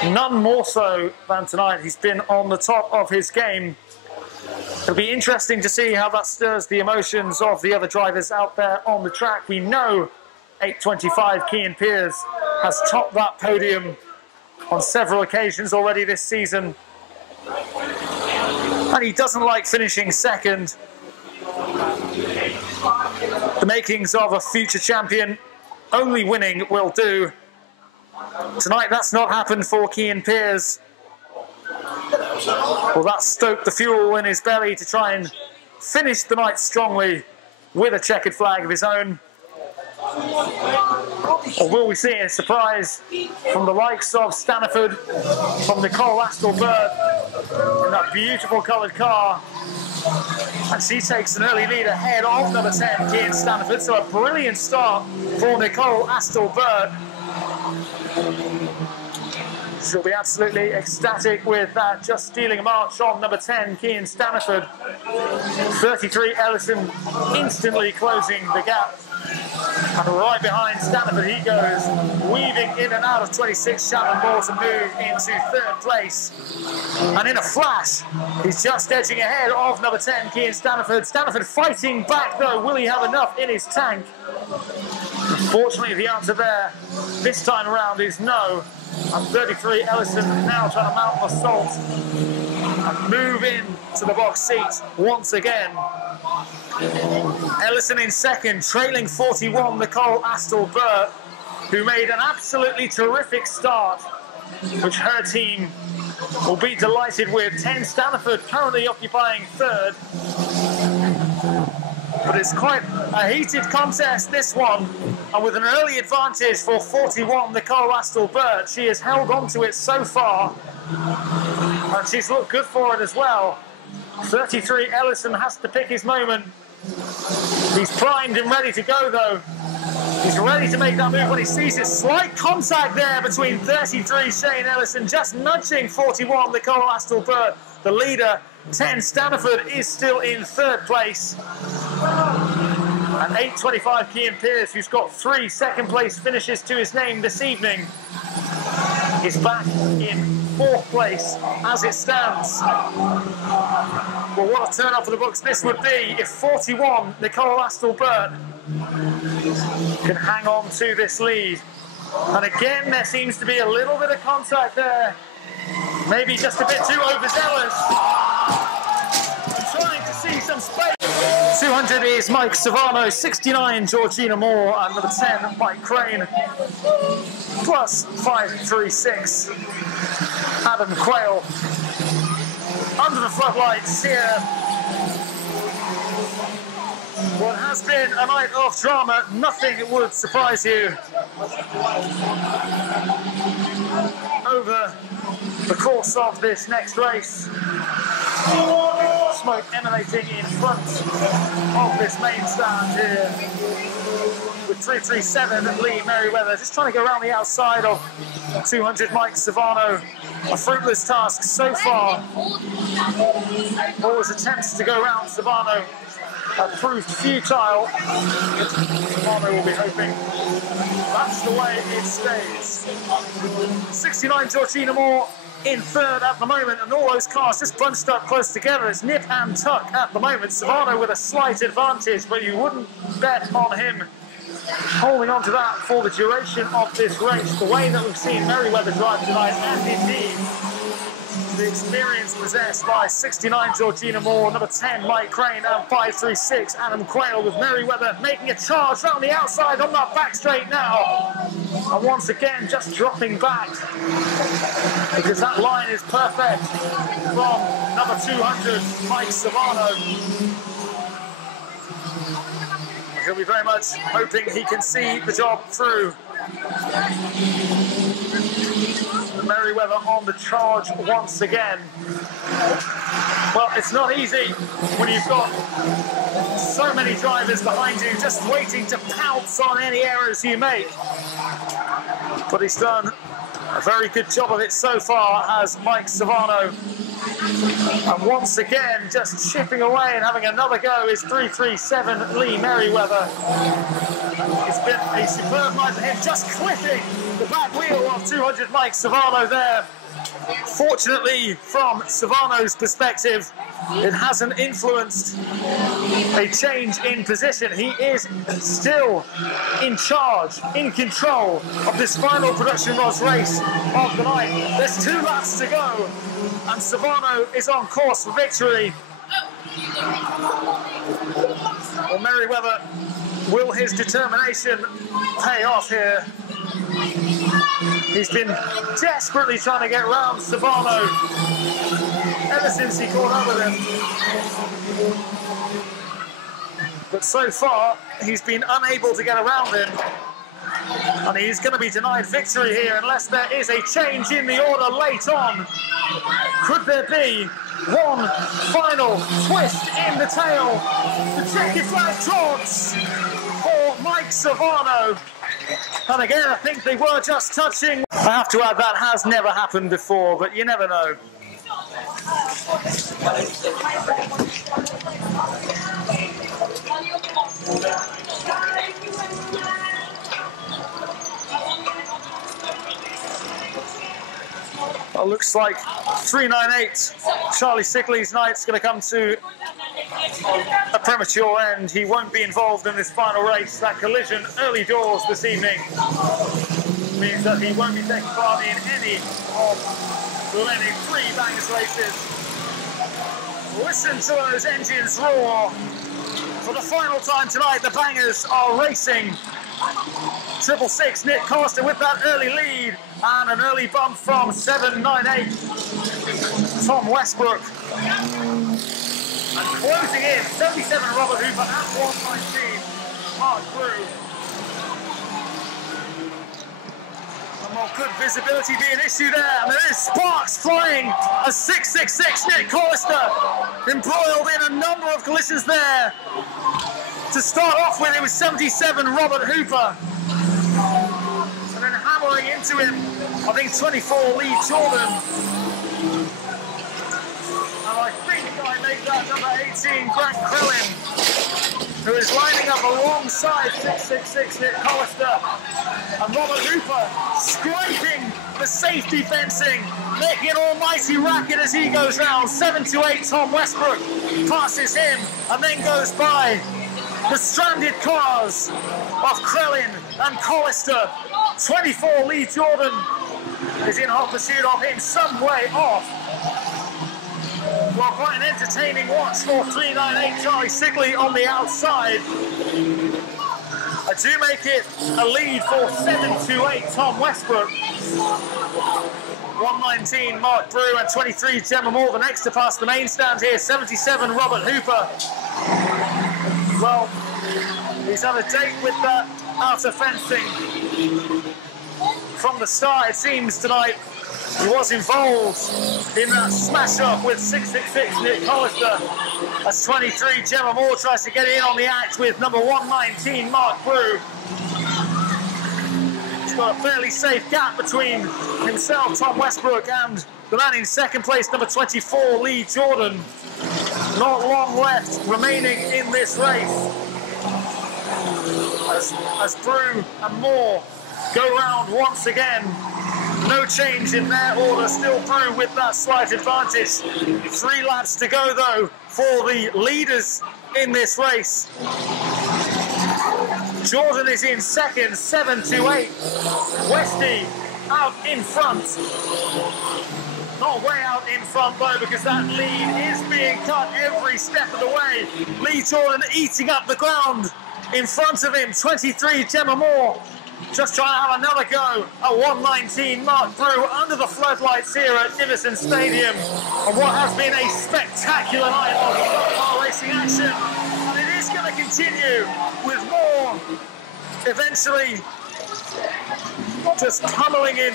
None more so than tonight. He's been on the top of his game. It'll be interesting to see how that stirs the emotions of the other drivers out there on the track. We know 825 Cian Pearce has topped that podium on several occasions already this season. And he doesn't like finishing second. The makings of a future champion, only winning will do. Tonight that's not happened for Cian Pearce. Well, that stoked the fuel in his belly to try and finish the night strongly with a checkered flag of his own. Or will we see a surprise from the likes of Staniford, from Nicole Astle-Burt in that beautiful coloured car? And she takes an early lead ahead of number 10, Cian Staniford. So a brilliant start for Nicole Astle-Burt. She'll be absolutely ecstatic with that, just stealing a march on number 10, Cian Staniford. 33 Ellison instantly closing the gap. And right behind Staniford he goes, weaving in and out of 26 Shannon Moore to move into third place. And in a flash, he's just edging ahead of number 10, Cian Staniford. Staniford fighting back though. Will he have enough in his tank? Unfortunately, the answer there this time around is no. And 33 Ellison now trying to mount assault and move in to the box seat once again. Ellison in second, trailing 41 Nicole Astle-Burt, who made an absolutely terrific start, which her team will be delighted with. 10 Staniford currently occupying third. But it's quite a heated contest, this one. And with an early advantage for 41 Nicole Astle-Burt, she has held on to it so far. And she's looked good for it as well. 33 Ellison has to pick his moment. He's primed and ready to go though. He's ready to make that move when he sees it. Slight contact there between 33 Shane Ellison, just nudging 41 Nicole Astle-Burt. The leader, 10 Staniford, is still in third place. And 825 Cian Pearce, who's got 3 second place finishes to his name this evening, is back in fourth place as it stands. Well, what a turn up for the books this would be if 41 Nicole Astle-Burt can hang on to this lead. And again, there seems to be a little bit of contact there. Maybe just a bit too overzealous. I'm trying to see some space. 200 is Mike Savano, 69 Georgina Moore, and number 10 Mike Crane. Plus 536 Adam Quayle. Under the floodlights here. What has been a night of drama, nothing would surprise you. Over the course of this next race, smoke emanating in front of this main stand here with 337 Lee Merriweather just trying to go around the outside of 200 Mike Savano. A fruitless task so far. All his attempts to go around Savano have proved futile. Savano will be hoping that's the way it stays. 69 Georgina Moore in third at the moment, and all those cars just bunched up close together. It's nip and tuck at the moment. Savano with a slight advantage, but you wouldn't bet on him holding on to that for the duration of this race. The way that we've seen Merriweather drive tonight, and indeed the experience possessed by 69 Georgina Moore, number 10 Mike Crane, and 536 Adam Quayle, with Merriweather making a charge round the outside on that back straight now. And once again just dropping back, because that line is perfect from number 200 Mike Savano. He'll be very much hoping he can see the job through. Merriweather on the charge once again. Well, it's not easy when you've got so many drivers behind you just waiting to pounce on any errors you make. But he's done a very good job of it so far, has Mike Savano. And once again, just chipping away and having another go is 337 Lee Merriweather. It's been a superb night for him, just clipping the back wheel of 200 Mike Savano there. Fortunately, from Savano's perspective, it hasn't influenced a change in position. He is still in charge, in control of this final production rods race of the night. There's 2 laps to go, and Savano is on course for victory. Well, Merriweather, will his determination pay off here? He's been desperately trying to get round Savano ever since he caught up with him. But so far, he's been unable to get around him. And he's going to be denied victory here unless there is a change in the order late on. Could there be one final twist in the tail? The checkered flag taunts for Mike Savano. And again, I think they were just touching. I have to add, that has never happened before, but you never know. Well, looks like 398 Charlie Sickley's night's going to come to a premature end. He won't be involved in this final race. That collision early doors this evening means that he won't be taking part in any of the remaining 3 Bangers races. Listen to those engines roar. For the final time tonight, the Bangers are racing. 666 Nick Costa with that early lead, and an early bump from 798 Tom Westbrook. And closing in, 77 Robert Hooper at 119 Mark Brew. And will good visibility be an issue there? And there is sparks flying as 666 Nick Costa embroiled in a number of collisions there. To start off with, it was 77 Robert Hooper. And then hammering into him, I think 24 Lee Jordan. And I think I make that number 18 Grant Crellin, who is lining up alongside 666 Nick Collister. And Robert Hooper scraping the safety fencing, making an almighty racket as he goes round. 728 Tom Westbrook passes him and then goes by the stranded cars of Crellin and Collister. 24 Lee Jordan is in hot pursuit of him, some way off. Well, quite an entertaining watch for 398 Charlie Sickley on the outside. I do make it a lead for 728 Tom Westbrook. 119 Mark Brew and 23 Gemma Moore, the next to pass the main stand here. 77 Robert Hooper. Well, he's had a date with that outer fencing from the start, it seems, tonight. He was involved in that smash-up with 666 Nick Collister as 23 Gemma Moore tries to get in on the act with number 119 Mark Brew. He's got a fairly safe gap between himself, Tom Westbrook, and the man in second place, number 24 Lee Jordan. Not long left remaining in this race as Brew and Moore go round once again. No change in their order, still Brew with that slight advantage. 3 laps to go though for the leaders in this race. Jordan is in second, 728. Westy out in front. Not way out in front though, because that lead is being cut every step of the way. Lee Jordan eating up the ground in front of him. 23 Gemma Moore just trying to have another go at 119 Mark Brew under the floodlights here at Divison Stadium. And what has been a spectacular night of car racing action. And it is going to continue with more eventually just pummeling in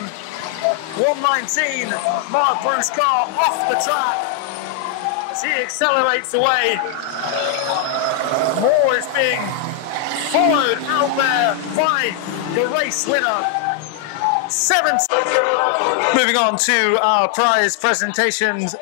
119, Mark Bruce car off the track as he accelerates away. Moore is being followed out there by the race winner. 7th. Moving on to our prize presentations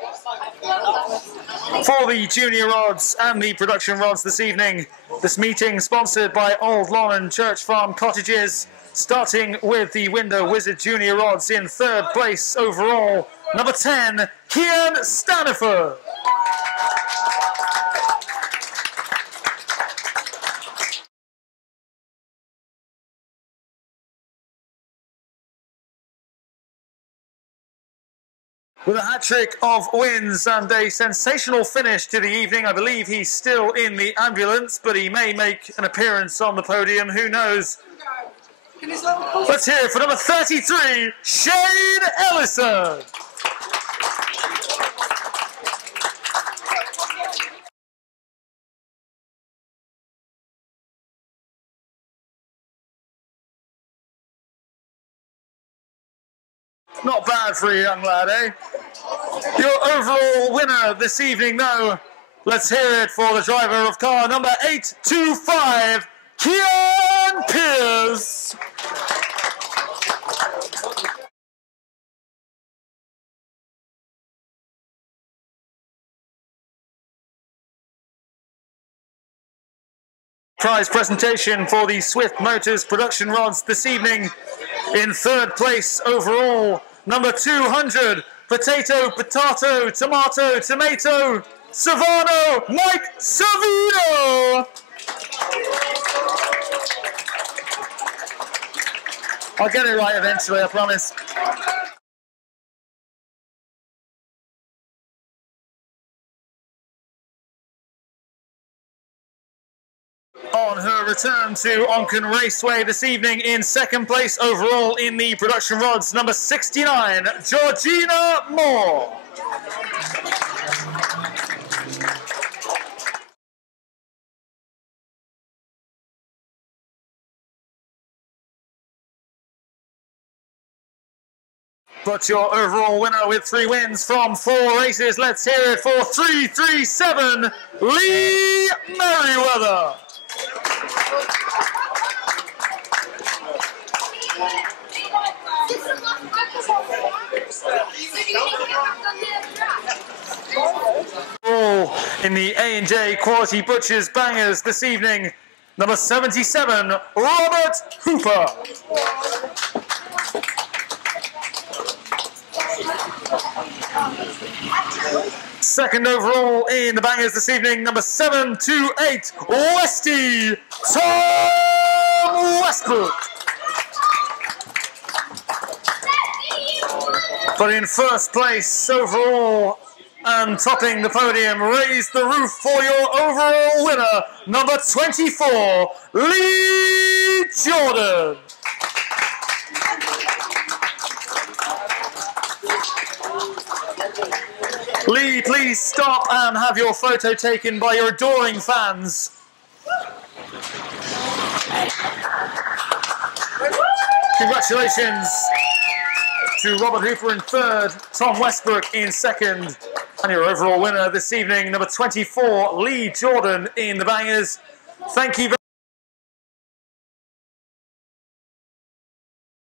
for the junior rods and the production rods this evening. This meeting sponsored by Old Lawn and Church Farm Cottages, starting with the Window Wizard junior rods in 3rd place overall, number 10, Kian Staniford. With a hat-trick of wins and a sensational finish to the evening. I believe he's still in the ambulance, but he may make an appearance on the podium. Who knows? Let's hear it for number 33, Shane Ellison. Not bad for a young lad, eh? Your overall winner this evening, though, let's hear it for the driver of car number 825, Kean Pierce. Prize presentation for the Swift Motors production rods this evening. In 3rd place overall, number 200, Potato, Potato, Tomato, Tomato, Savano, Mike Savino. I'll get it right eventually, I promise. On her return to Onchan Raceway this evening in 2nd place overall in the production rods, number 69, Georgina Moore. But your overall winner with 3 wins from 4 races, let's hear it for 337, Lee Merriweather. In the A&J Quality Butchers Bangers this evening, number 77, Robert Hooper. Second overall in the bangers this evening, number 728, Westy Tom Westbrook. But in 1st place overall and topping the podium, raise the roof for your overall winner, number 24, Lee Jordan. Lee, please stop and have your photo taken by your adoring fans. Congratulations to Robert Hooper in 3rd, Tom Westbrook in 2nd, and your overall winner this evening, number 24, Lee Jordan in the bangers. Thank you very much.